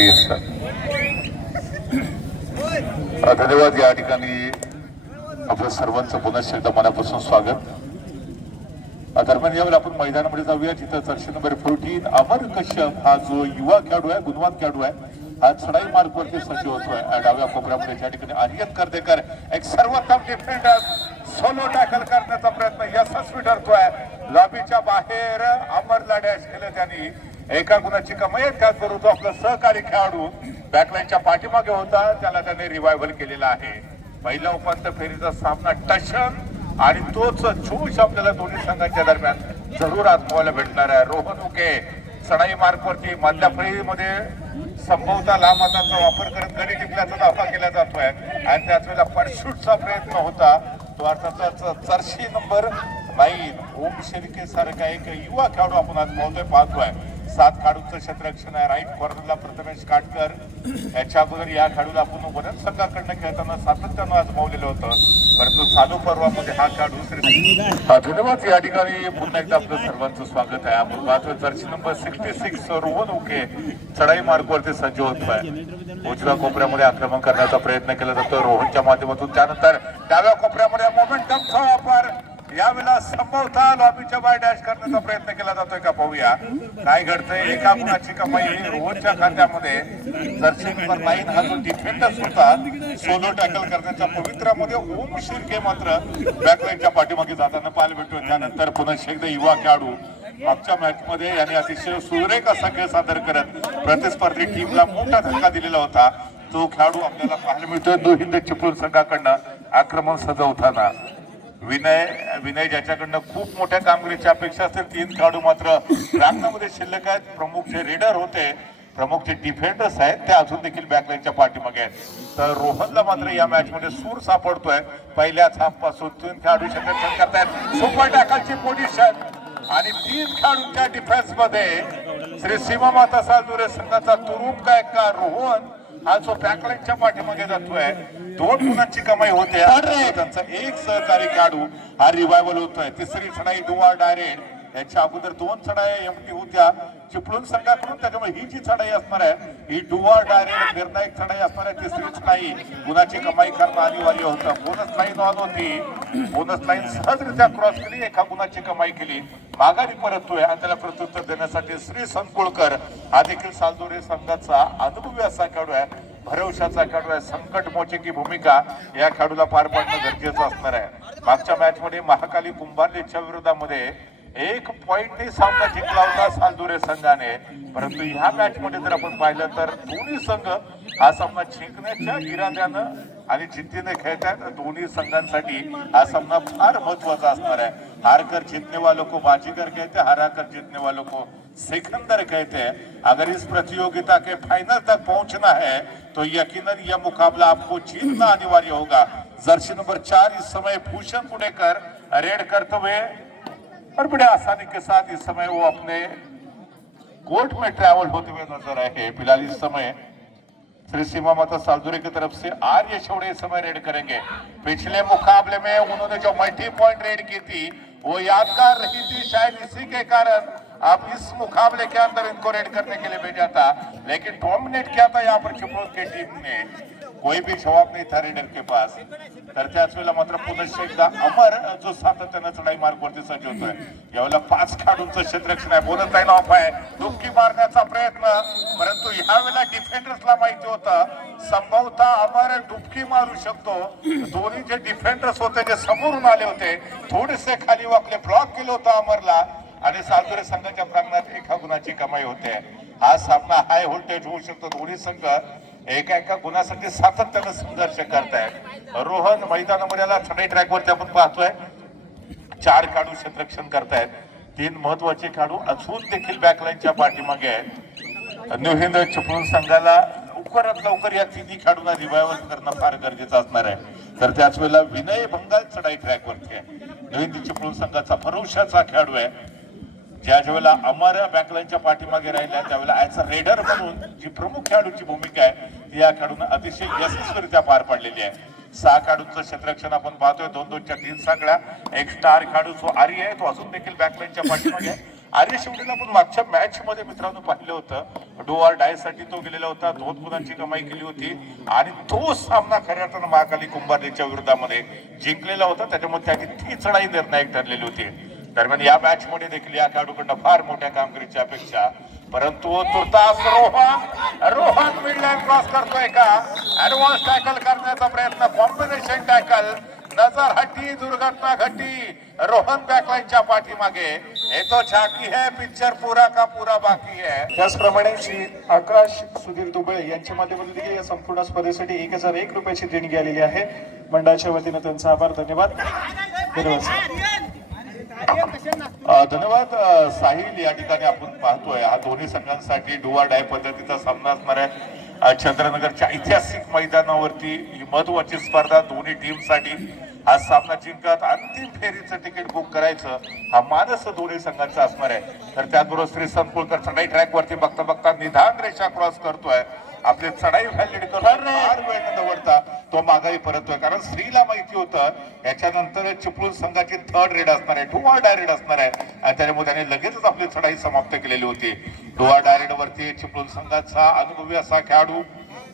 36. धन्यवाद. या ठिकाणी आपलं सर्वांचं पुन्हा एकदा मनापासून स्वागत. दरम्यान यावेळी आपण मैदानामध्ये जाऊया जिथं जर्सी नंबर 14 अमर कश्यप हा जो युवा खेळाडू आहे, गुणवान खेळाडू आहे, हा चढाई मार्गवरती सज्ज होतोय. डाव्या कोपऱ्यामध्ये त्या ठिकाणी आर्यन कर्देकर एक सर्वोत्तम डिफेंडर सोलो टॅकल करण्याचा प्रयत्न यशस्वी ठरतोय. लॉबीच्या बाहेर अमरला डॅश केलं त्यांनी. एका गुणाची कमाई आहे. त्याचबरोबर आपला सहकारी खेळाडू बॅकलाईनच्या पाठीमागे होता, त्याला त्याने रिवायवल केलेला आहे. पहिल्या उपांत्य फेरीचा सामना टशन आणि तोच जोश आपल्याला दोन्ही संघांच्या दरम्यान जरूर आजमावायला भेटणार आहे. रोहन उके चढाई मार्गवरती मधल्या फळीमध्ये संभवता लांब हाताचा वापर करत गडी टिपल्याचा दावा केला जातोय आणि त्याच वेळेला परशूटचा प्रयत्न होता. तो अर्थातच जर्सी नंबर 9 ओम शेरके सारखा एक युवा खेळाडू आपण आज पाहतोय. 7 खेळाडूंचं क्षेत्ररक्षण आहे. राईट कॉर्नरला प्रथमेश काटकर. याच्या अगोदर या खेळाडूला आपण वनन संघाकडनं खेळताना सातत्यानं आजमावलेलं होतं, परंतु चालू पर्वामध्ये हा खेळाडू धन्यवाद. या ठिकाणी पुन्हा एकदा आपलं सर्वांचं स्वागत आहे. आपण पाहतोय जर्सी नंबर 66 रोहन उके चढाई मार्गवरती सज्ज होतोय. उजव्या कोपऱ्यामध्ये आक्रमण करण्याचा प्रयत्न केला जातो रोहनच्या माध्यमातून. त्यानंतर डाव्या कोपऱ्यामध्ये मोमेंटमचा वापर यावेळेला संभवता लॉबीच्या बाहेर डॅश करण्याचा प्रयत्न केला जातोय का पाहूया काय घडतंय. एका गुणाची कमाई रोहनच्या खात्यामध्ये. जर्सी नंबर 9 हा जो डिफेंडर्स होता सोलो टॅकल करण्याच्या पवित्रामध्ये ओम शिर्के मात्र बॅकलाईनच्या पाठीमागे जाताना पाहायला भेटतोय. त्यानंतर पुन्हा एकदा युवा खेळाडू मागच्या मॅच मध्ये याने अतिशय सुरेख असा खेळ सादर करत प्रतिस्पर्धी टीमला मोठा धक्का दिलेला होता. तो खेळाडू आपल्याला पाहायला मिळतोय दोहिंद चिपळूण संघाकडनं आक्रमण सजवताना. विनय ज्याच्याकडनं खूप मोठ्या कामगिरीची अपेक्षा असते. 3 खेळाडू मात्र रांगणामध्ये शिल्लक आहेत. प्रमुखचे रेडर होते, प्रमुखचे डिफेंडर्स आहेत, ते अजून देखील बॅकलाईनच्या पाठीमागे आहेत. तर रोहनला मात्र या मॅच मध्ये सूर सापडतोय. पहिल्याच हाफ पासून 3 खेळाडू क्षेत्ररक्षण करतायत. सुपर टॅकलची पोझिशन आणि 3 खेळाडूंच्या डिफेन्स मध्ये श्री सीमा माता सालदुरे संघाचा तुरुप गायककार रोहन हा जो बॅकलाईनच्या पाठीमागे जातोय. 2 गुणांची कमाई होते. त्यांचा एक सहकारी खेळाडू हा रिवायवल होतोय. तिसरी चढाई डुआ डायरेक्ट. याच्या अगोदर 2 चढाई एमटी होत्या चिपळूण संघाकडून, त्याच्यामुळे ही जी चढाई असणार आहे ही डुआ डायरेक्ट निर्णायक चढाई असणार आहे. तिसरी चढाई गुणाची कमाई करणं अनिवार्य होतं. बोनस लाईन ऑन होती. बोनस लाईन सहजरित्या क्रॉस केली, एका गुणाची कमाई केली, माघारी परततोय आणि त्याला प्रत्युत्तर देण्यासाठी श्री संकुळकर हा देखील सालदोरे संघाचा अनुभवी असा खेळाडू आहे, भरवशाचा खेळाडू आहे. संकट मोचेची भूमिका या खेळाडूला पार पाडणं गरजेचं असणार आहे. मागच्या मॅच मध्ये महाकाली कुंभारलेच्या विरोधामध्ये 1 पॉइंटने सामना जिंकला होता सालदुरे संघाने, परंतु ह्या मॅच मध्ये जर आपण पाहिलं तर दोन्ही संघ हा सामना जिंकण्याच्या इराद्यानं आणि जिद्दीने खेळतात. दोन्ही संघांसाठी हा सामना फार महत्वाचा असणार आहे. हारकर जीतने वालों को बाजीगर कहते हैं, हराकर जीतने वालों को सिकंदर कहते हैं. अगर इस प्रतियोगिता के फाइनल तक पहुंचना है तो यकीनन यह मुकाबला आपको जीतना अनिवार्य होगा. जर्सी नंबर 4 इस समय भूषण पुणेकर रेड करते हुए और बड़े आसानी के साथ इस समय वो अपने कोर्ट में ट्रैवल होते हुए नजर आए हैं. फिलहाल इस समय श्री सीमा माता सालदुरे की तरफ से आर्य छोड़े इस समय रेड करेंगे. पिछले मुकाबले में उन्होंने जो मल्टी पॉइंट रेड की थी वो यादगार रही थी. शायद इसी के कारण अब इस मुकाबले के अंदर इनको रेड करने के लिए भेजा था, लेकिन डोमिनेट किया था यहाँ पर चिपळूण की टीम ने. कोई भी जवाब नहीं था रेडर के पास. तर त्याच वेळेला मात्र पुन्हा एकदा अमर जो सातत्यानं चढाई मार्गवरती सज्ज होतोय. यावेळेला 5 खेळाडूंचं क्षेत्ररक्षण आहे. बोनस लाईन ऑफ आहे. डुबकी मारण्याचा प्रयत्न, परंतु ह्या वेळेला डिफेंडर्सला माहिती होतं संभवतः अमर डुबकी मारू शकतो. दोन्ही जे डिफेंडर्स होते जे समोरून आले होते थोडेसे खाली वाकले, ब्लॉक केलं होतं अमरला आणि सालदुरे संघाच्या प्रांगणात 1 गुणाची कमाई होते. हा सामना हाय व्होल्टेज होऊ शकतो. दोन्ही संघ एका गुणासाठी सातत्यानं संघर्ष करतायत. रोहन मैदानामध्ये चढाई ट्रॅकवरती आपण पाहतोय 4 खेळाडू क्षेत्ररक्षण करतायत. 3 महत्वाचे खेळाडू अजून देखील बॅकलाईनच्या पाठीमागे आहेत. न्यू हिंद चिपळूण संघाला लवकरात लवकर या 3 खेळाडूंना रिवायवल करणं फार गरजेचं असणार आहे. तर त्याच वेळेला विनय भंगाल चढाई ट्रॅकवरती आहे. न्यू हिंद चिपळूण संघाचा भरवशाचा खेळाडू आहे. ज्या वेळेला अमर बॅकलाईनच्या पाठीमागे राहिल्या त्यावेळेला ऍज अ रेडर म्हणून जी प्रमुख खेळाडूची भूमिका आहे ती या खेळाडूने अतिशय यशस्वीरित्या पार पाडलेली आहे. 6 खेळाडूंचं क्षेत्ररक्षण आपण पाहतोय. 2-2च्या 3 साखळ्या. एक स्टार खेळाडू जो आर्य आहे तो अजून देखील बॅकलाईनच्या पाठीमागे आहे. आर्य शेवटीला आपण मागच्या मॅच मध्ये मित्रांनो पाहिलं होतं, डू ऑर डाय साठी तो गेलेला होता, 2 गुणांची कमाई केली होती आणि तो सामना खऱ्या अर्थानं महाकाली कुंभारलीच्या विरोधामध्ये जिंकलेला होता. त्याच्यामुळे त्याची ती चढाई निर्णायक ठरलेली होती. दरम्यान या मॅच मध्ये देखील या खेळाडूकडनं फार मोठ्या कामगिरीची अपेक्षा, परंतु तुर्तास रोहन मिडलाईन क्रॉस करतोय का, ऍडव्हान्स टॅकल करण्याचा प्रयत्न, कॉम्बिनेशन टॅकल, नजर हटी, दुर्घटना घटी, रोहन बॅकलाईनच्या पाठीमागे येतो. छाकी है, पिक्चर पूरा का पूरा बाकी है. त्याचप्रमाणे श्री आकाश सुधीर दुबळे यांच्या माध्यमातून देखील या संपूर्ण स्पर्धेसाठी 1001 रुपयाची देणगी आलेली आहे. मंडळाच्या वतीनं त्यांचा आभार, धन्यवाद. धन्यवाद साहिल. या ठिकाणी आपण पाहतोय हा दोन्ही संघांसाठी डू ऑर डाय पद्धतीचा सामना असणार आहे. चंद्रनगरच्या ऐतिहासिक मैदानावरती ही महत्वाची स्पर्धा, दोन्ही टीमसाठी हा सामना जिंकत अंतिम फेरीचं तिकीट बुक करायचं हा मानस दोन्ही संघांचा असणार आहे. तर त्याचबरोबर श्री संकुलकर चढाई ट्रॅक वरती बघता बघता निदान रेषा क्रॉस करतोय. आपली चढाई व्हॅलिड करून फार वेळ न दवडता तो माघारी परततोय, कारण श्रीला माहिती होतं याच्यानंतर चिपळूण संघाची 3rd रेड असणार आहे, डू ऑर डाय रेड असणार आहे आणि त्यामुळे त्याने लगेचच आपली चढाई समाप्त केलेली होती. डू ऑर डाय रेड वरती चिपळूण संघाचा अनुभवी असा खेळाडू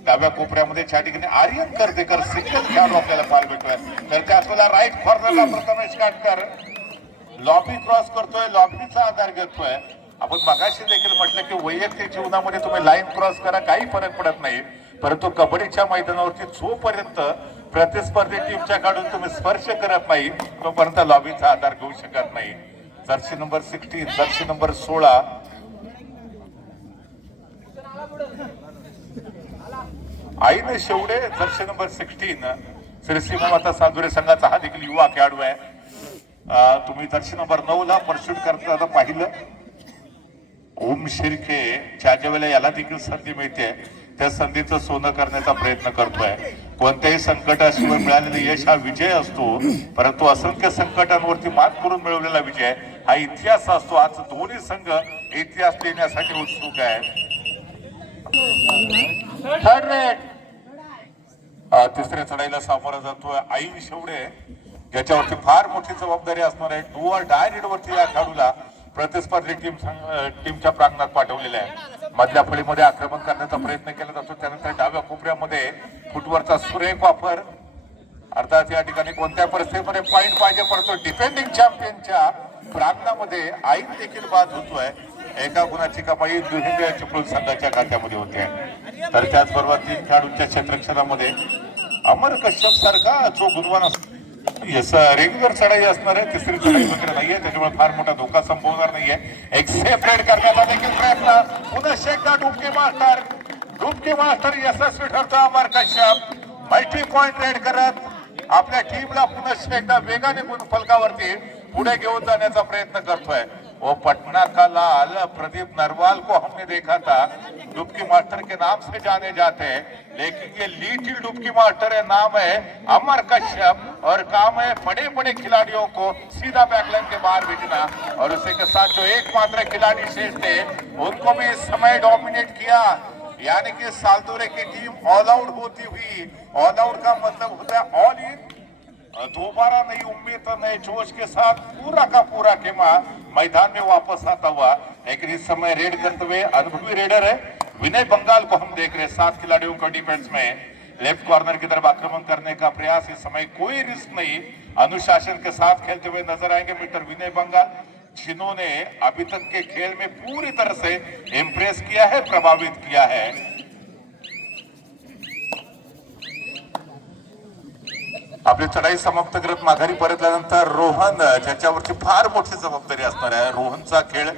डाव्या कोपऱ्यामध्ये त्या ठिकाणी आर्यन कर्देकर सिंगल खेळाडू आपल्याला पाहायला भेटतोय. तर त्याच वेळेला राईट कॉर्नरला प्रथमेश काटकर लॉबी क्रॉस करतोय, लॉबीचा आधार घेतोय. आपण मगाशी देखील म्हटलं की वैयक्तिक जीवनामध्ये तुम्ही लाईन क्रॉस करा, काही फरक पडत नाही, परंतु कबड्डीच्या मैदानावरती जोपर्यंत प्रतिस्पर्धी टीमच्या काढून तुम्ही स्पर्श करत नाही तोपर्यंत लॉबीचा आधार घेऊ शकत नाही. जर्सी नंबर 16, जर्सी नंबर 16 आईने शेवडे, जर्सी नंबर 16 श्री माता सालुरे संघाचा हा देखील युवा खेळाडू आहे. तुम्ही जर्सी नंबर 9 ला परस्यूट करताना पाहिलं. ओम शिर्के ज्या वेळेला याला देखील संधी मिळते त्या संधीचं सोनं करण्याचा प्रयत्न करतोय. कोणत्याही संकटाशिवाय मिळालेलं यश हा विजय असतो, परंतु असंख्य संकटांवरती मात करून मिळवलेला विजय हा इतिहास असतो. आज दोन्ही संघ इतिहास लिहिण्यासाठी उत्सुक आहे. 3rd रेड तिसऱ्या चढाईला सामोरा जातोय आईन शेवडे, ज्याच्यावरती फार मोठी जबाबदारी असणार आहे. डू ऑर डाय रेड वरती या खेळाडूला प्रतिस्पर्धी टीमच्या प्रांगणात पाठवलेलं आहे. मधल्या फळीमध्ये आक्रमण करण्याचा प्रयत्न केला जातो, त्यानंतर डाव्या कोपऱ्यामध्ये फुटवरचा सुरेख वापर. अर्थात या ठिकाणी कोणत्या परिस्थितीमध्ये पॉइंट पाहिजे, परंतु डिफेंडिंग चॅम्पियनच्या प्रांगणामध्ये आईन देखील बाद होतोय. एका गुणाची कमाई दुहेरी चिपळूण संघाच्या खात्यामध्ये होते. तर त्याचबरोबर 3 खेळाडूंच्या क्षेत्ररक्षणामध्ये अमर कश्यप सारखा जो गुणवान असतो, रेग्युलर चढाई असणार आहे, तिसरी चढाई वगैरे नाहीये, त्याच्यामुळे फार मोठा धोका संभवणार नाहीये. एक सेफ रेड करण्याचा देखील प्रयत्न, पुन्हा एकदा डुबकी मास्टर यशस्वी ठरतो. अमर कश्यप मल्टी पॉइंट रेड करत आपल्या टीमला पुन्हा एकदा वेगाने फलकावरती पुढे घेऊन जाण्याचा प्रयत्न करतोय. वो पटना का लाल प्रदीप नरवाल को हमने देखा था, डुबकी मास्टर के नाम से जाने जाते हैं, लेकिन ये लिटिल डुबकी मास्टर है, नाम है अमर कश्यप और काम है बड़े बड़े खिलाड़ियों को सीधा बैकलाइन के बाहर भेजना. और उसी के साथ जो एकमात्र खिलाड़ी शेष थे उनको भी इस समय डोमिनेट किया, यानी कि सालतोरे की टीम ऑल आउट होती हुई, ऑल आउट का मतलब होता है ऑल इन, दोबारा नई उम्मीद नए जोश के साथ पूरा का पूरा खेमा मैदान में वापस आता हुआ. लेकिन इस समय रेड करते हुए अनुभवी रेडर है विनय बंगाल को हम देख रहे हैं. 7 खिलाड़ियों को डिफेंस में लेफ्ट कॉर्नर की तरफ आक्रमण करने का प्रयास. इस समय कोई रिस्क नहीं, अनुशासन के साथ खेलते हुए नजर आएंगे मिस्टर विनय बंगाल, जिन्होंने अभी तक के खेल में पूरी तरह से इंप्रेस किया है, प्रभावित किया है. आपली चढाई समाप्त करत माघारी परतल्यानंतर रोहन, ज्याच्यावरती फार मोठी जबाबदारी असणार आहे. रोहनचा खेळ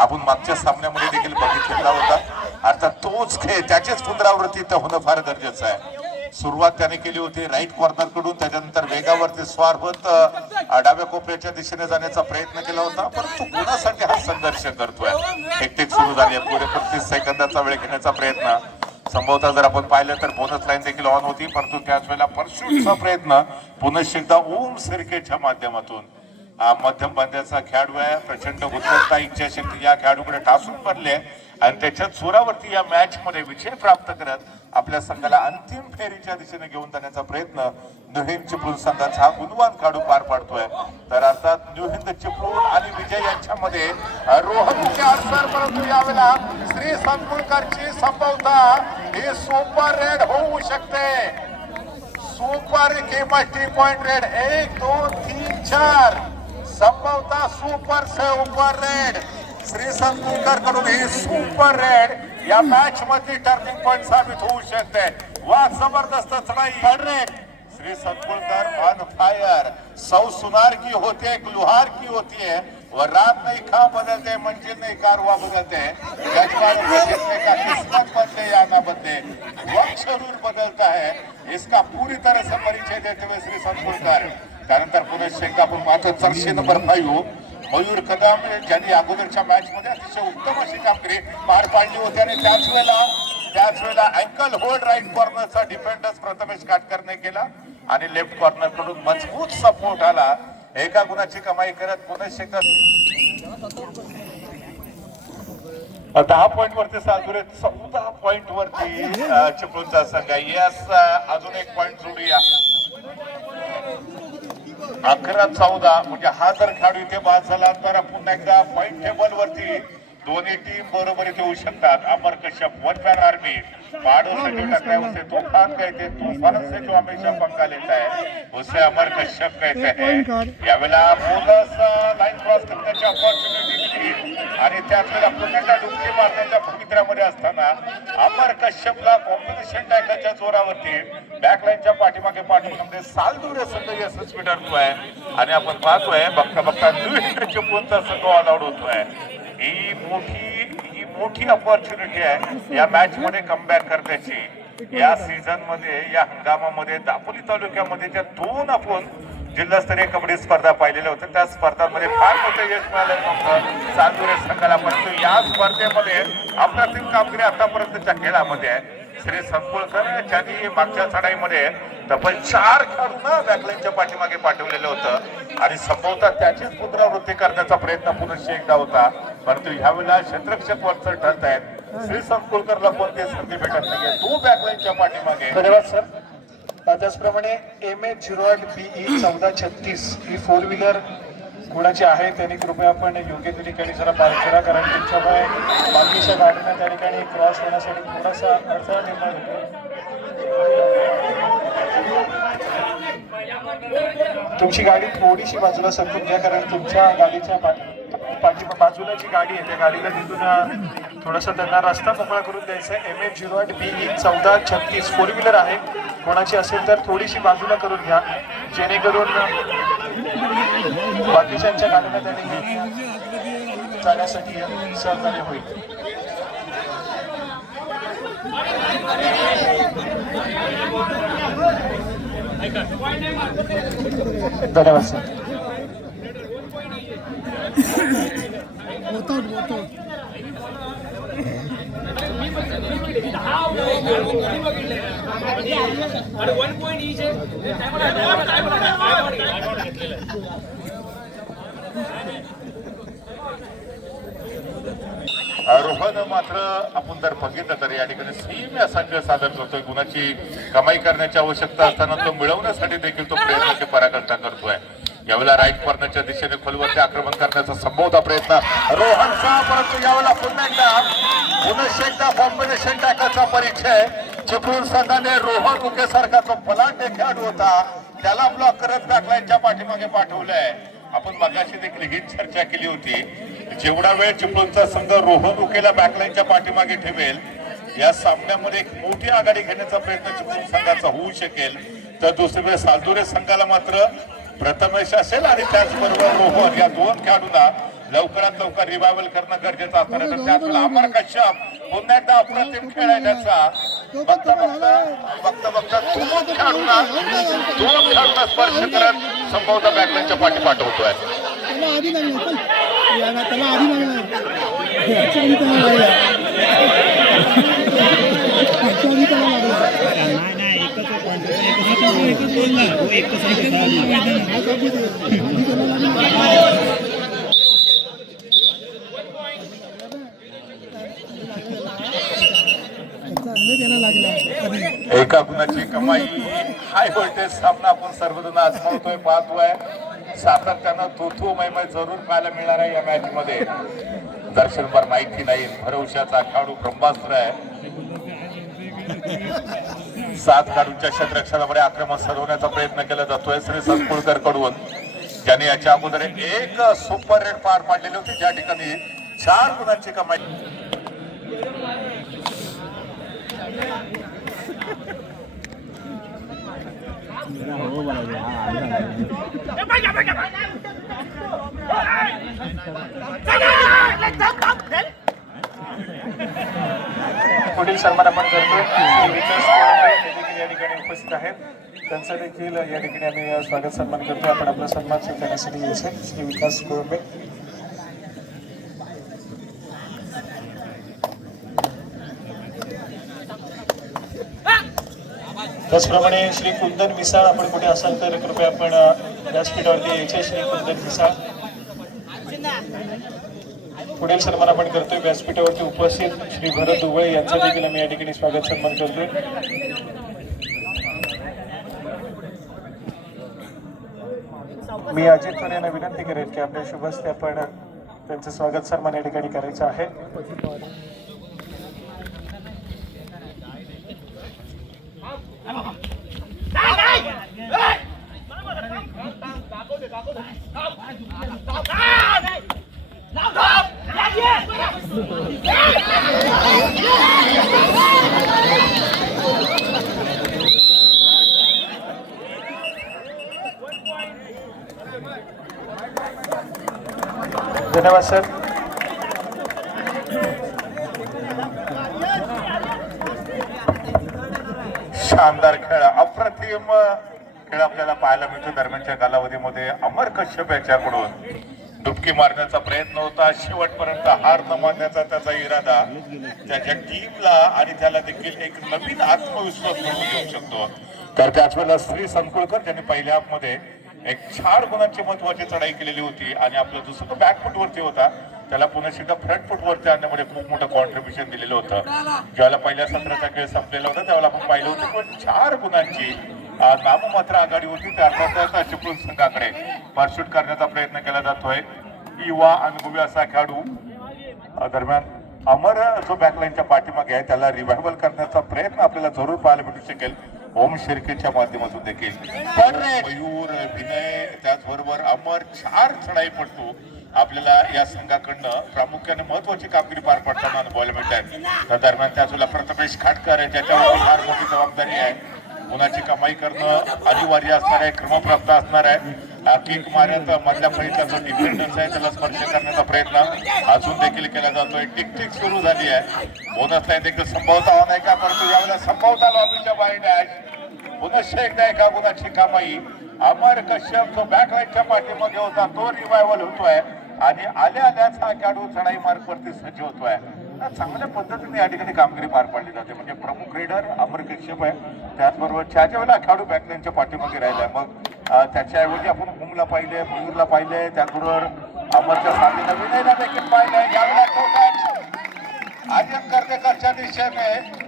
आपण मागच्या सामन्यामध्ये देखील बघितलेला होता. अर्थात तोच खेळ, त्याचीच पुनरावृत्ती इथं होणं फार गरजेचं आहे. सुरुवात त्याने केली होती राईट कॉर्नर कडून, त्याच्यानंतर वेगावरती स्वार होत डाव्या कोपऱ्याच्या दिशेने जाण्याचा प्रयत्न केला होता, परंतु गुणासाठी हा संघर्ष करतोय. एकटेक सुरू झाली आहे. पुढे 35 सेकंदाचा वेळ घेण्याचा प्रयत्न. संभवतः जर आपण पाहिलं तर बोनस लाईन देखील ऑन होती, परंतु त्याच वेळेला परशूटचा प्रयत्न पुन्हा एकदा ओम सिरकेच्या माध्यमातून. मध्यम बांध्याचा खेळाडू आहे, प्रचंड गुणवत्ता, इच्छाशक्ती या खेळाडूकडे ठासून पडले आणि त्याच्या जोरावरती या मॅच मध्ये विजय प्राप्त करत आपल्या संघाला अंतिम फेरीच्या दिशेने घेऊन जाण्याचा प्रयत्न न्यू हिंद चिपळूण संघाचा हा गुणवान खेळाडू पार पाडतोय. तर अर्थात न्यू हिंद चिपळूण आणि विजय यांच्यामध्ये रोहनचे अडसर, परंतु यावेळेला श्री संकुलकरची संभवता हे सुपर रेड होऊ शकते. सुपर किंमत 3 पॉइंट रेड 1 2 3 4 संभवता सुपर रेड श्री संकुलकर कडून ही सुपर रेड या मॅच मध्ये टर्निंग पॉइंट साबित होऊ शकते. वा जबरदस्त चढाई. Third raid Shri Sankulkar on fire. सौ सुनार की होती है, एक लुहार की होती है. और रात नहीं खा बदलते, मंजिल नहीं कारवा बदलते, जज्बात बदलने का किस्मत बदले या ना बदले, वक्त जरूर बदलता है. इसका पूरी तरह से परिचय देते हुए श्री संकुलकर. त्यानंतर पुन्हा एकदा आपण पाहतो जर्सी नंबर 5 मयूर कदम ज्यांनी अगोदरच्या मॅच मध्ये अतिशय उत्तम अशी कामगिरी पार पाडली होती आणि त्याच वेळेला अँकल होल्ड राईट कॉर्नरचा डिफेंडर्स प्रथमेश काटकरने केला आणि लेफ्ट कॉर्नर कडून मजबूत सपोर्ट आला. एका गुणाची कमाई करत पुन्हा एकदा 10 पॉइंट वरती सालदुरे 14 पॉइंट वरती चिपळूणचा संघ. यस, अजून एक पॉइंट जोडूया. 11-14 म्हणजे हा जर खेळाडू इथे बाद झाला तर पुन्हा एकदा पॉइंट टेबल वरती दोन्ही टीम बरोबर इथे होऊ शकतात. अमर कश्यप वन मैन आर्मी पहाड़ों से जो टकराए उसे तूफान कहते, तूफान से जो हमेशा पंगा लेता है उसे अमर कश्यप कहते हैं. यावेळेला बोनस लाईन क्रॉस करण्याची अपॉर्च्युनिटी दिली आणि त्याच वेळेला पुन्हा एकदा डुबकी मारण्याच्या पवित्र्यामध्ये असताना अमर कश्यपला कॉम्बिनेशन टॅकलच्या जोरावरती बॅकलाईनच्या पाठीमागे पाठवण्यामध्ये सालदुरे संघ यशस्वी ठरतोय आणि आपण पाहतोय बघता न्यू हिंद चिपळूणचा संघ ऑल आउट होतोय. ही मोठी अपॉर्च्युनिटी आहे या मॅच मध्ये कमबॅक करण्याची. या सीझन मध्ये या हंगामामध्ये दापोली तालुक्यामध्ये ज्या 2 आपण जिल्हास्तरीय कबड्डी स्पर्धा पाहिलेल्या होत्या त्या स्पर्धांमध्ये फार मोठं यश मिळालं सालदुरे संघाला. परंतु या स्पर्धेमध्ये अप्रतिम कामगिरी आतापर्यंतच्या खेळामध्ये आहे. श्री संकुलकर ज्यांनी मागच्या चढाईमध्ये तब्बल 4 खेळाडूंना बॅकलाईनच्या पाठीमागे पाठवलेलं होतं आणि संभवतः त्याचीच पुनरावृत्ती करण्याचा प्रयत्न पुन्हा एकदा होता. परंतु ह्यावेळेला क्षेत्ररक्षक वरचढ ठरत आहेत. श्री संकुलकरला कोणती संधी भेटत नाहीये. तो बॅकलाईनच्या पाठीमागे. धन्यवाद सर. त्याचप्रमाणे MH08 BE 1436 ही 4 व्हीलर कोणाची आहे त्यांनी कृपया आपण योग्य त्या ठिकाणी जरा पार्क करा, कारण तुमच्यामुळे बाकीच्या गाड्यांना त्या ठिकाणी क्रॉस होण्यासाठी थोडासा अडथळा निर्माण होतो. तुमची गाडी थोडीशी बाजूला सरकून घ्या, कारण तुमच्या गाडीच्या बाजूला जी गाडी आहे त्या गाडीला तिथून थोडासा त्यांना रस्ता मोकळा करून द्यायचा आहे. MH08 BE 1436 4 व्हीलर आहे. कोणाची असेल तर थोडीशी बाजूला करून घ्या, जेणेकरून बाकीच्यांच्या गाड्यांना त्यांनी जाण्यासाठी सहकार्य होईल. धन्यवाद सर. रोहन मात्र आपण जर बघितलं तर या ठिकाणी सीम संघ सादर करतोय. गुणाची कमाई करण्याची आवश्यकता असताना तो मिळवण्यासाठी देखील तो प्रयत्नाची पराकाष्ठा करतोय. यावेळेला राईट कॉर्नरच्या दिशेने खोलवरती आक्रमण करण्याचा संभवता प्रयत्न रोहनचा. परंतु यावेळेला पुन्हा एकदा कॉम्बिनेशन टॅकलचा परिचय. चिपळूण संघाने रोहन उकेसारखा जो फलांडे खेळाडू होता त्याला ब्लॉक करत बॅकलाईनच्या पाठीमागे पाठवलंय. आपण मगाशी देखील ही चर्चा केली होती, जेवढा वेळ चिपळूणचा संघ रोहन उकेला बॅकलाईनच्या पाठीमागे ठेवेल या सामन्यामध्ये एक मोठी आघाडी घेण्याचा प्रयत्न चिपळूण संघाचा होऊ शकेल. तर दुसरीकडे सालदुरे संघाला मात्र प्रथमेश असेल आणि त्याचबरोबर रोहन या 2 खेळाडूंना लवकरात लवकर रिवायवल करणं गरजेचं असणार आहे. तर त्यात अमर कश्यप पुन्हा एकदा अप्रतिम खेळ आहे त्याचा. बघता 2 खेळाडूंना स्पर्श करत संभवतः बॅकलाईनच्या पाठी पाठवतोय. एका गुणाची कमाई. हाय व्होल्टेज सामना आपण सर्वजण आजमावतोय, पाहतोय. सातत्यानं तोथू मैमय जरूर पाहायला मिळणार आहे या मॅच मध्ये. दर्शनभर माहिती नाही, भरवशाचा खेळाडू ब्रह्मास्त्र आहे. 7 खेळाडूंच्या क्षेत्ररक्षणामध्ये आक्रमण सरवण्याचा प्रयत्न केला जातोय श्री संकुळकर कडून, ज्यांनी याच्या अगोदर एक सुपर रेड पार पाडलेली होती, ज्या ठिकाणी 4 गुणांची कमाई. पुढील सन्मान आपण करतो विकास कोळंबे हे देखील या ठिकाणी उपस्थित आहेत. त्यांचं देखील या ठिकाणी आम्ही स्वागत सन्मान करतो. आपण आपला सन्मान स्वीकारण्यासाठी यायचं श्री विकास कोळंबे. त्याचप्रमाणे श्री कुंदन मिसाळ, आपण कुठे असाल तर कृपया आपण व्यासपीठावरती यायचे. श्री कुंदन मिसाळ पुढील सन्मान आपण करतोय व्यासपीठावरती उपस्थित श्री भरत दुबळे यांचं देखील आम्ही या ठिकाणी स्वागत सन्मान करतोय. मी अजित थोर यांना विनंती करेन की आपल्या शुभ हस्ते आपण त्यांचं स्वागत सन्मान या ठिकाणी करायचं आहे. धन्यवाद सर. शानदार खेळ, अप्रतिम खेळ आपल्याला पाहायला मिळतो. दरम्यानच्या कालावधीमध्ये अमर कश्यप याच्याकडून डुबकी मारण्याचा प्रयत्न होता, शेवटपर्यंत हार न मानण्याचा त्याचा इरादा त्याच्या टीमला आणि त्याला देखील एक नवीन आत्मविश्वास मिळवून देऊ शकतो. तर त्याच वेळेला श्री संकुळकर ज्यांनी पहिल्या हाफ मध्ये एक 4 गुणांची महत्वाची चढाई केलेली होती आणि आपलं दुसरं तो बॅक फूट वरती होता, त्याला पुन्हा एकदा फ्रंट फूट वरती आणण्यामध्ये खूप मोठं कॉन्ट्रीब्युशन दिलेलं होतं. ज्यावेळेला पहिल्या सत्राचा खेळ संपलेला होता त्यावेळेला आपण पाहिलं होतं पण 4 गुणांची नाममात्र आघाडी होती. त्या अर्थात चिपळूण संघाकडे परशूट करण्याचा प्रयत्न केला जातोय. युवा अनुभवी असा खेळाडू दरम्यान अमर जो बॅकलाईनच्या पाठीमागे आहे त्याला रिव्हायवल करण्याचा प्रयत्न आपल्याला जरूर पाहायला भेटू शकेल ओम शिर्केच्या माध्यमातून देखील. पण मयूर, विनय, त्याचबरोबर अमर 4 चढाईपटू आपल्याला या संघाकडनं प्रामुख्याने महत्वाची कामगिरी पार पडताना अनुभवायला मिळत आहेत. त्या दरम्यान त्याच वेळेला प्रथमेश खाटकर आहे, ज्याच्यावर फार मोठी जबाबदारी आहे. गुणाची कमाई करणं अनिवार्य असणार आहे, क्रमप्राप्त असणार आहे. किक मारत मधल्या फळीचा जो डिफेंडन्स आहे त्याला स्पर्श करण्याचा प्रयत्न अजून देखील केला जातोय. टिक सुरू झाली आहे. बोनस लाईन देखील संभवता होणार आहे का, परंतु यावेळेला संभवता लॉबीच्या बाहेर डॅश पुनश्च एकदा एका गुणाची कमाई. अमर कश्यप जो बॅकलाईनच्या पाठीमध्ये होता तो रिवायवल होतोय आणि आल्याच हा खेळाडू चढाई मार्गवरती सज्ज होतोय. चांगल्या पद्धतीने या ठिकाणी कामगिरी पार पाडली जाते. म्हणजे प्रमुख रेडर अमर कश्यप आहे, त्याचबरोबर ज्याच्या वेळेला खेळाडू बॅकलाईनच्या पाठीमागे राहिलाय. मग त्याच्याऐवजी आपण हुमला पाहिले, मयूरला पाहिले, त्याचबरोबर अमरच्या साथीला विनयला देखील पाहिलंय. यावेळेला तो टच आर्यन कर्तेकरच्या दिशेने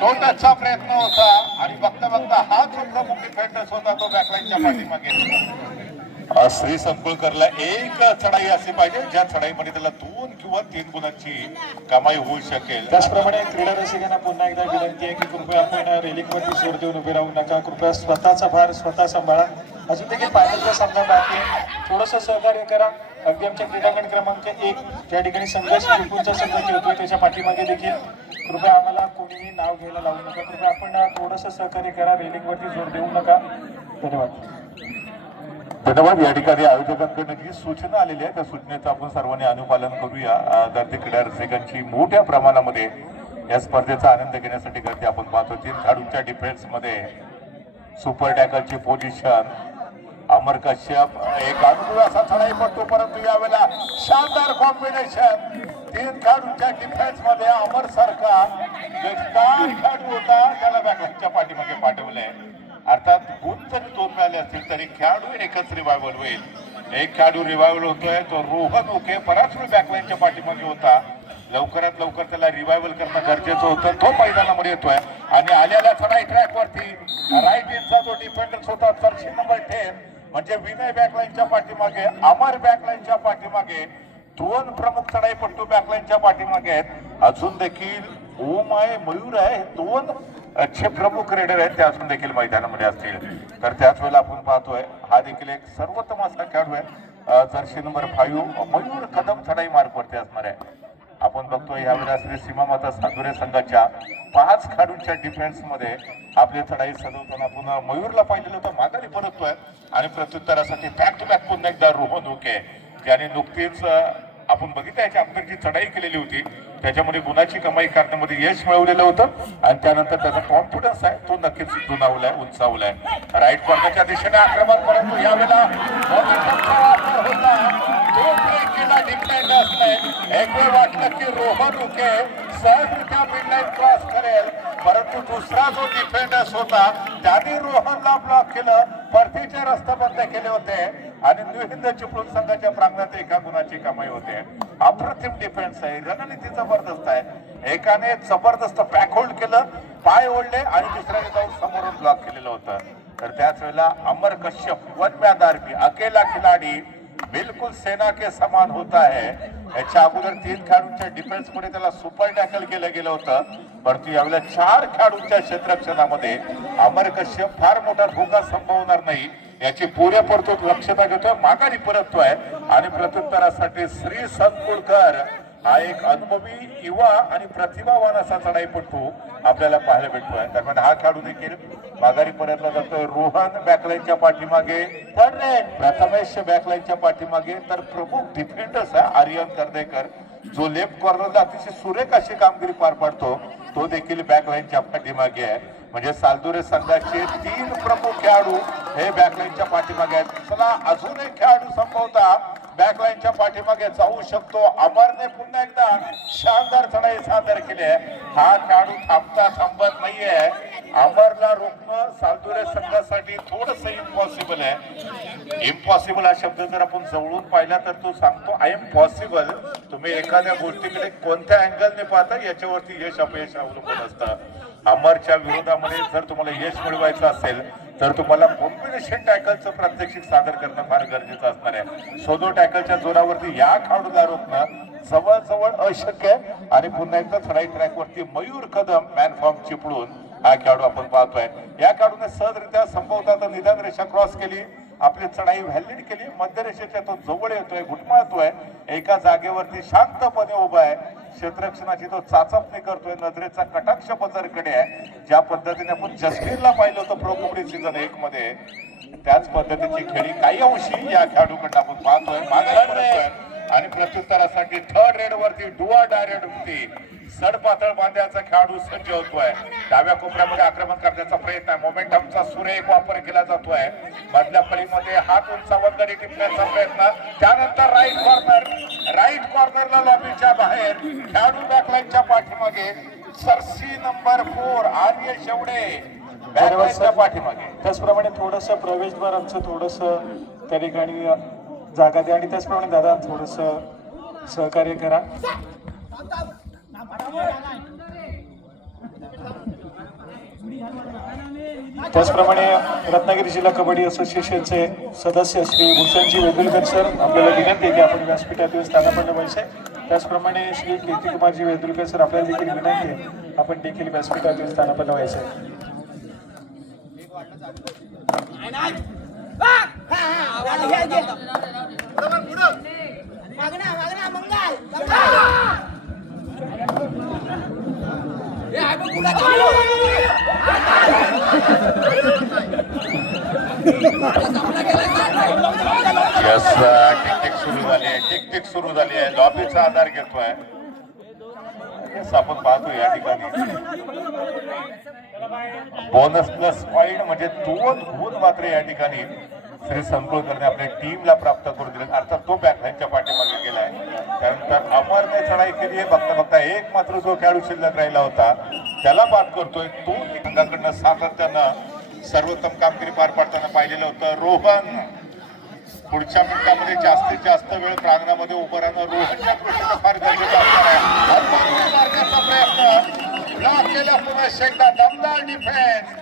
तो टचचा प्रयत्न होता आणि बघता हा जो प्रमुख डिफेंडर्स होता तो बॅकलाईनच्या पाठीमागे. श्री संकुळकरला एक चढाई अशी पाहिजे ज्या चढाईमध्ये त्याला 2 किंवा 3 गुणांची कमाई होऊ शकेल. त्याचप्रमाणे क्रीडा रसिकांना पुन्हा एकदा विनंती आहे की कृपया आपण रेलिंगवरती जोर देऊन उभे राहू नका. कृपया स्वतःचा भार स्वतः सांभाळा. अजून देखील फायनलचा सामना बाकी आहे, थोडंसं सहकार्य करा. अगदी आमच्या क्रीडांगण क्रमांक 1 ज्या ठिकाणी संघर्ष चिपळूणचा संघ खेळतोय त्याच्या पाठीमागे देखील कृपया आम्हाला कोणीही नाव घ्यायला लावू नका. कृपया आपण थोडंसं सहकार्य करा, रेलिंगवरती जोर देऊ नका. धन्यवाद. धन्यवाद. या ठिकाणी आयोजकांकडून जी सूचना आलेली आहे त्या सूचनेचं आपण सर्वांनी अनुपालन करूया. गर्दी क्रीडा रसिकांची मोठ्या प्रमाणामध्ये या स्पर्धेचा आनंद घेण्यासाठी गर्दी आपण पाहतो. 3 खेळाडूंच्या डिफेन्स मध्ये सुपर टॅकलची पोझिशन. अमर कश्यप एक अनुभवी असा चढाई पडतो, परंतु यावेळेला शानदार कॉम्बिनेशन. 3 खेळाडूंच्या डिफेन्स मध्ये अमर सारखा खेळाडू होता त्याला बॅकलाईनच्या पाठीमागे पाठवलंय. अर्थात गुण जरी 2 मिळाले असतील तरी खेळाडू एकच रिवायवल होईल. एक खेळाडू रिवायवल होतोय तो रोहन ओके, बराच वेळ बॅकलाईनच्या पाठीमागे होता. लवकरात लवकर त्याला रिवायवल करणं गरजेचं होतं. तो मैदानामध्ये मैदानामध्ये येतोय आणि आलेल्या चढाई ट्रॅक वरती राईट इनचा जो डिफेंडर होता जर्सी नंबर 10 म्हणजे विनय बॅकलाईनच्या पाठीमागे, अमर बॅकलाईनच्या पाठीमागे, दोन प्रमुख चढाईपट्टू बॅकलाईनच्या पाठीमागे आहेत. अजून देखील ओम आहे, मयूर आहे, दोन अच्छे प्रमुख रेडर आहेत ते अजून देखील मैदानामध्ये असतील. तर त्याच वेळेला आपण पाहतोय हा देखील एक सर्वोत्तम असा खेळाडू आहे, जर्सी नंबर 5 मयूर कदम चढाई मार्गवरती असणार आहे. आपण बघतोय यावेळेला श्री सीमामाता सातुरे संघाच्या 5 खेळाडूंच्या डिफेन्स मध्ये आपली चढाई सजवताना पुन्हा मयूरला पाहिलेलं होतं, माघारी परततोय आणि प्रत्युत्तरासाठी बॅक टू बॅक पुन्हा एकदा रोहन उके ज्याने नुकतीच आपण बघितलं याच्या अगोदर जी चढाई केलेली होती त्याच्यामध्ये गुणाची कमाई करण्यामध्ये यश मिळवलेलं होतं आणि त्यानंतर त्याचा कॉन्फिडन्स आहे तो नक्कीच दुणावलाय, उंचावलाय. राईट कॉर्नरच्या दिशेने आक्रमण परंतु यावेळेला एक वेळ वाटलं की रोहन उके सहजरित्या मिडलाईन क्रॉस करेल, परंतु दुसरा जो डिफेंडर्स होता त्याने रोहनला ब्लॉक केलं, परतीचे रस्ते बंद केले होते आणि न्यू हिंद चिपळूण संघाच्या प्रांगणात एका गुणाची कमाई होते. अप्रतिम डिफेन्स आहे, रणनीती जबरदस्त आहे. एकाने जबरदस्त बॅक होल्ड केलं, पाय ओढले आणि दुसऱ्याने जाऊन समोरून ब्लॉक केलेलं होतं. तर त्याच वेळेला अमर कश्यप वन मॅन आर्मी अकेला खिलाडी बिलकुल सेना के समान होता है. याच्या अगोदर 3 खेळाडूंच्या डिफेन्स मध्ये त्याला सुपर टॅकल केलं गेलं होतं, परंतु यावेळेला 4 खेळाडूंच्या क्षेत्ररक्षणामध्ये अमर कश्यप फार मोठा धोका संभवणार नाही याची पुरेपूर लक्षता घेतोय, माघारी परततोय आणि प्रत्युत्तरासाठी श्री संकुलकर हा एक अनुभवी युवा आणि प्रतिभावान असा चढाईपट्टू आपल्याला पाहायला भेटतोय. दरम्यान हा खेळाडू देखील माघारी परतला जातोय. रोहन बॅकलाईनच्या पाठीमागे, प्रथमेश बॅकलाईनच्या पाठीमागे, तर प्रमुख डिफेंडर्स आहे आर्यन कर्देकर जो लेफ्ट कॉर्नरला अतिशय सुरेख अशी कामगिरी पार पाडतो, तो देखील बॅकलाईनच्या पाठीमागे आहे. म्हणजे सालदुरे संघाचे 3 प्रमुख खेळाडू हे बॅकलाईनच्या पाठीमागे आहेत. चला अजून एक खेळाडू संभवता बॅकलाईनच्या पाठीमागे जाऊ शकतो. अमरने पुन्हा एकदा शानदार चढाई सादर केली आहे. हा खेळाडू थांबत नाहीये. अमरला रोखणं सालदुरे संघासाठी थोडस इम्पॉसिबल आहे. इम्पॉसिबल हा शब्द जर आपण जवळून पाहिला तर तो सांगतो आय एम पॉसिबल. तुम्ही एखाद्या गोष्टीकडे कोणत्या अँगलने पाहता याच्यावरती यश अपयश अवलंबून असतं. अमरच्या विरोधामध्ये जर तुम्हाला यश मिळवायचं असेल तर तुम्हाला कॉम्बिनेशन टॅकलचं प्रात्यक्षिक सादर करणं फार गरजेचं असणार आहे. सोलो टॅकलच्या जोरावरती या खेळाडूला रोखणं जवळजवळ अशक्य आहे. आणि पुन्हा एकदा चढाई ट्रॅक वरती मयूर कदम मॅन फॉर्म चिपळूण हा खेळाडू आपण पाहतोय. या खेळाडूने सहजरित्या संभवता निदान रेषा क्रॉस केली, आपली चढाई व्हॅलिड केली, मध्यरेषेच्या तो जवळ येतोय, घुटमळतोय, एका जागेवरती शांतपणे उभा आहे. क्षेत्ररक्षणाची तो चाचपणी करतोय, नजरेचा कटाक्ष बजरकडे आहे. ज्या पद्धतीने आपण जस्टिनला पाहिलं होतं प्रो कबड्डी सीझन 1 मध्ये, त्याच पद्धतीची खेळी काही अंशी या खेळाडूकडनं आपण पाहतोय. मागे आणि प्रत्युत्तरासाठी थर्ड रेड वरती डुआ डायरेक्ट होती. सडपातळ बांध्याचा खेळाडू सज्ज होतोय. डाव्या कोपऱ्यामध्ये आक्रमण करण्याचा प्रयत्न आहे. मोमेंटमचा सुरेख वापर केला जातोय. मधल्या फळीमध्ये हात उंचावत गडी टिपण्याचा प्रयत्न, त्यानंतर राईट कॉर्नरला लॉबीच्या बाहेर खेळाडू बॅकलाईनच्या पाठीमागे जर्सी नंबर 4 आर्य शेवडे बॅकलाईनच्या पाठीमागे. त्याचप्रमाणे थोडस प्रवेशद्वार आमचं थोडस त्या ठिकाणी जागा द्या आणि त्याचप्रमाणे दादा थोडस सहकार्य करा. त्याचप्रमाणे रत्नागिरी जिल्हा कबड्डी असोसिएशनचे सदस्य श्री भूषणजी वेदुलकर सर आपल्याला विनंती आहे की आपण व्यासपीठातील स्थानापन्न व्हायचे. त्याचप्रमाणे श्री कीर्तिकुमारजी वेदुलकर सर आपल्याला देखील विनंती आहे आपण देखील व्यासपीठातील स्थानापन्न व्हायचे. टिकटिक सुरू झाली आहे. लॉबीचा आधार घेतोय. आपण पाहतो या ठिकाणी बोनस प्लस पॉइंट म्हणजे 2 गुण मात्र या ठिकाणी श्री संकुलकरने आपल्या टीमला प्राप्त करून दिले. अर्थात तो बॅकलाईनच्या पाठीमागे गेलाय. त्यानंतर अमरने चढाई केली आहे. बघता बघता एक मात्र जो खेळाडू शिल्लक राहिला होता त्याला बाद करतोय. तो संघाकडनं सातत्यानं सर्वोत्तम कामगिरी पार पाडताना पाहिलेलं होतं. रोहन पुढच्या मिनिटामध्ये जास्तीत जास्त वेळ प्रांगणामध्ये उभं राहणं रोहनच्या दृष्टीनं फार गरजेचं असणार आहे. मारण्याचा प्रयत्न ब्लॉक केला पुन्हा एकदा दमदार defence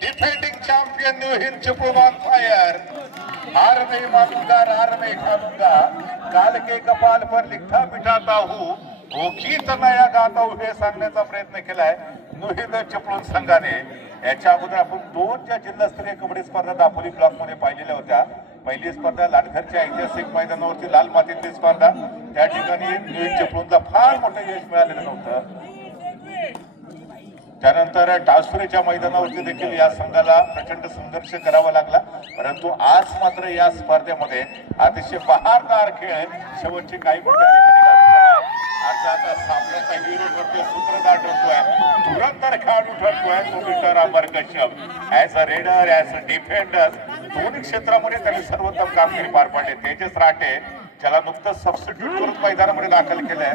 defending champion new Hind Chiplun on fire हार नहीं मानूंगा हार नहीं ठानूंगा काल के कपाल पर लिखा बिठाता हूँ वो गीत नया गाता हूँ हे सांगण्याचा प्रयत्न केलाय न्यू हिंद चिपळूण संघाने. याच्या अगोदर आपण 2 ज्या जिल्हास्तरीय कबड्डी स्पर्धा दापोली ब्लॉक मध्ये पाहिलेल्या होत्या. पहिली स्पर्धा लाटघरच्या ऐतिहासिक मैदानावरती लाल मातीतली स्पर्धा. त्या ठिकाणी न्यू हिंद चिपळूणला फार मोठं यश मिळालेलं नव्हतं. त्यानंतर टासुरीच्या मैदानावरती देखील या संघाला प्रचंड संघर्ष करावा लागला. परंतु आज मात्र या स्पर्धेमध्ये अतिशय बहारदार खेळ शेवटची काही अर्थात सामन्याचा हिरो ठरतोय सूत्रधार ठरतोय धुरंधर खेळाडू ठरतोय तो mister Amar Kashyap. As a raider as a defender दोन्ही क्षेत्रामध्ये त्यांनी सर्वोत्तम कामगिरी पार पाडली. तेजस राठे ज्याला नुकतंच सबस्टिट्यूट करून मैदानामध्ये दाखल केलंय.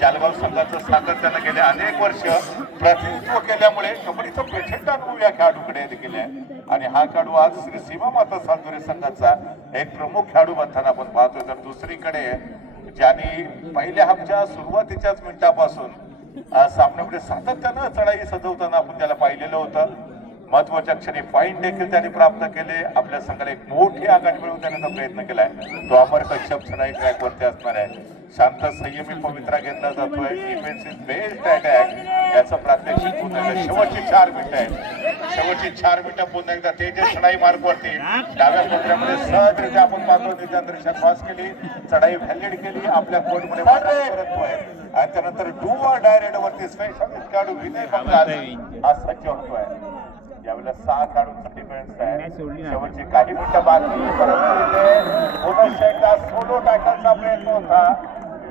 जालगाव संघाचं सातत्यानं गेले अनेक वर्ष प्रतिनिधित्व केल्यामुळे कबड्डीचा प्रचंड अनुभव या खेळाडूकडे देखील आहे. आणि हा खेळाडू आज श्री सीमा माता सालुरे संघाचा एक प्रमुख खेळाडू बनताना आपण पाहतोय. तर दुसरीकडे ज्यांनी पहिल्या हाफच्या सुरुवातीच्याच मिनिटापासून सामन्यामध्ये सातत्यानं चढाई सजवताना आपण त्याला पाहिलेलं होतं. महत्वाच्या क्षणी पॉईंट देखील त्यांनी प्राप्त केले. आपल्या संघाला एक मोठी आघाडी मिळवून देण्याचा प्रयत्न केलाय. तो अमर कश्यप चढाई ट्रॅक वरती असणार आहे. शांत संयमी पवित्रा घेतला जातोय. डिफेन्स इज बेस्ट अटॅक याचं प्रात्यक्षिक पुन्हा एकदा शेवटची 4 मिनिटं आहेत. शेवटची 4 मिनिटं पुन्हा एकदा तेजस चढाई मार्ग वरती डाव्या कोपऱ्यामध्ये सहजरित्या आपण पाहतो निजांदर्शन पास केली चढाई व्हॅलिड केली आपल्या कोर्टमध्ये परततोय. आणि त्यानंतर डू ऑर डायरेक्ट वरती स्पेशलिस्ट खेळाडू विनय बंगाल हा सज्ज होतोय. यावेळेला 6 खेळाडूंचा डिफेन्स आहे. शेवटची काही मिनिटं बाकी परंतु पुन्हा एकदा सोलो टॅकलचा प्रयत्न होता.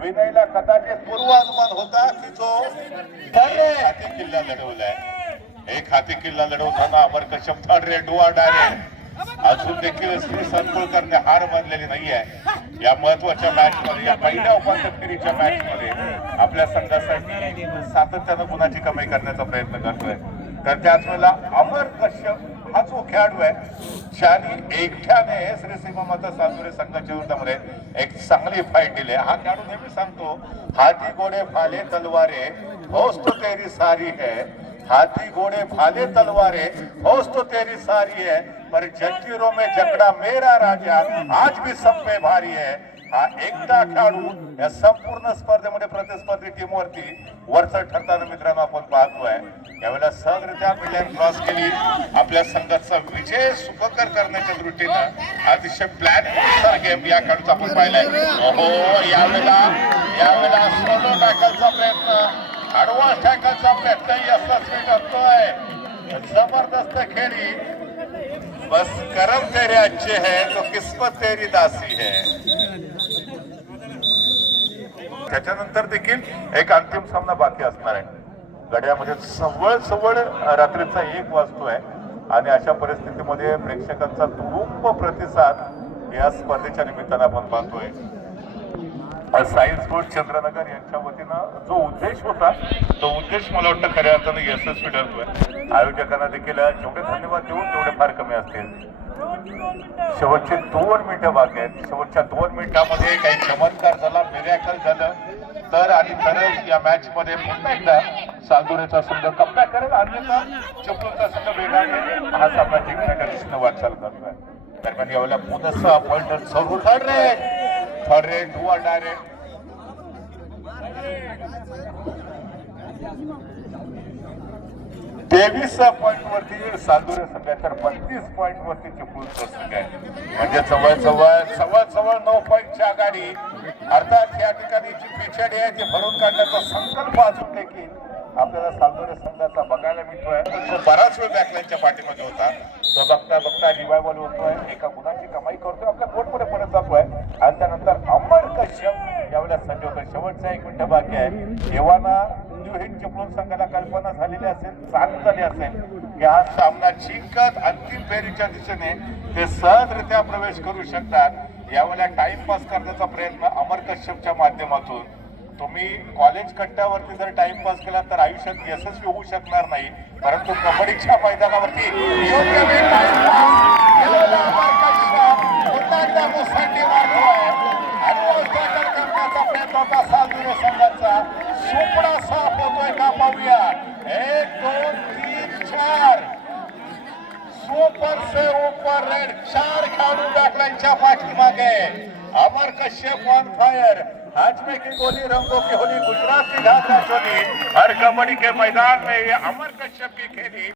विनयला कदाचित पूर्वानुमान होता की जो हाती किल्ला लढवलाय. एक हाती किल्ला लढवताना अमर कश्यप थर्ड रे डुआ डायरेक्ट अजून देखील श्री संकुलकरने हार मानलेली नाहीये. या महत्वाच्या मॅच मध्ये या पहिल्या उपांत्य फेरीच्या मॅच मध्ये आपल्या संघासाठी सातत्यानं गुणाची कमाई करण्याचा प्रयत्न करतोय. तर त्याच वेळेला अमर कश्यप हा जो खेळाडू आहे ज्याने एकट्याने श्री सीमा माता सालुरे संघाच्या विरोधामध्ये एक चांगली फाईट दिली. हा खेळाडू नेहमी सांगतो हाथी घोडे भाले तलवारे होस तो तेरी सारी है. हाथी घोड़े भाले तलवारे होश तो तेरी सारी है पर जंजीरों में जकड़ा मेरा राजा आज भी सब पे भारी है. हा एकटा खेळाडू या संपूर्ण स्पर्धेमध्ये प्रतिस्पर्धी टीमवरती वरचढ ठरताना मित्रांनो आपण पाहतोय. यावेळेला सहजरित्या मिडलाईन क्रॉस केली. आपल्या संघाचा विजय सुखकर करण्याच्या दृष्टीनं अतिशय प्लॅनिंग गेम या खेळाडूचा आपण पाहिलाय. ओहो यावेळेला सोलो टॅकलचा प्रयत्न ऍडव्हान्स टॅकलचा प्रयत्न यशस्वी ठरतोय. जबरदस्त खेळी. बस करम तेरे अच्छे है तो किस्मत तेरी दासी है. त्याच्यानंतर देखील एक अंतिम सामना बाकी असणार आहे. गड्यामध्ये सवळ रात्रीचा 1 वाजतोय आणि अशा परिस्थितीमध्ये प्रेक्षकांचा तुडुंब प्रतिसाद या स्पर्धेच्या निमित्तानं आपण पाहतोय. सायन्स बोर्ड चंद्रनगर यांच्या वतीनं जो उद्देश होता तो उद्देश मला वाटतं खऱ्या अर्थानं यशस्वी ठरतोय. आयोजकांना देखील जेवढे धन्यवाद देऊन तेवढे फार कमी असतील. शेवटचे 2 मिनिटं बाकी आहेत. शेवटच्या 2 मिनिटांमध्ये काही चमत्कार झाला मिरॅकल झालं तर आणि तरच या मॅच मध्ये पुन्हा एकदा सालुरेचा संघ कमबॅक करेल. अन्यथा चिपळूणचा संघ वेगाने हा सामना जिंकण्याच्या दिशेनं वाटचाल करतोय. दरम्यान यावेळेला पुनः अपॉइंटेड सर्व थर्ड रे डुआ डायरेक्ट 23 पॉइंट वरती सालुरे संघ आहे तर 32 पॉइंट वरती चिपळूणचा संघ आहे. म्हणजे जवळ 9 पॉइंटची आघाडी. अर्थात या ठिकाणी जी पिछाडी आहे ती भरून काढण्याचा संकल्प अजून देखील आपल्याला सालुरे संघाचा बघायला मिळतोय. तो बराच वेळ बॅकलाईनच्या पाठीमध्ये होता. तो बघता रिवायवल होतोय. एका गुणाची कमाई करतोय. आपल्या कोर्टमध्ये परत जातोय आणि त्यानंतर अमर कश्यप यावेळेला सज्ज होतोय. शेवटचा 1 मिनिट बाकी आहे. देवाना न्यू हिंद चिपळूण संघाला कल्पना झालेली असेल चालू झाली असेल की हा सामना जिंकत अंतिम फेरीच्या दिशेने ते सहजरित्या प्रवेश करू शकतात. यावेळेला टाइमपास करण्याचा प्रयत्न अमर कश्यपच्या माध्यमातून. तुम्ही कॉलेज कट्ट्यावरती जर टाइमपास केला तर आयुष्यात यशस्वी होऊ शकणार नाही. परंतु कबड्डीच्या मैदानावरती योग्य वेळ पुन्हा एकदा मुसंडी मारतोय. करण्याचा प्रयत्न होता सालुरे संघाचा. सुपडा साफ होतोय का पाहूया. 1 2 3 4 सुपर से ऊपर रेड 4 खेळाडू बॅकलाईनच्या पाठीमागे. अमर कश्यप ऑन फायर. हाजमे की गोली रंगों की होली, गुजरात की घाघरा चोली. हर कबड्डी के मैदान में ये अमर कश्यप की खेली